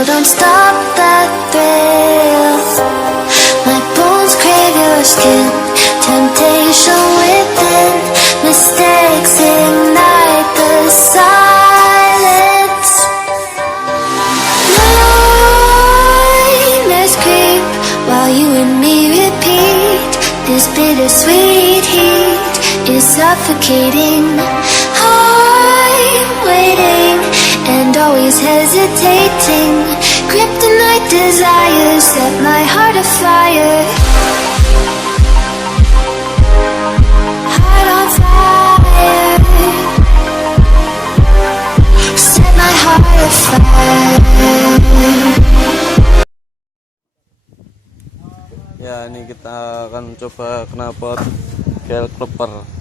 Still don't stop that thrill. My bones crave your skin. Temptation within. Mistakes ignite the silence. Nightmares creep while you and me repeat. This bittersweet heat is suffocating. I'm waiting and always hesitating. Kryptonite desires set my heart afire. Heart on fire. Set my heart afire. Ya, ini kita akan coba knalpot KLEPER.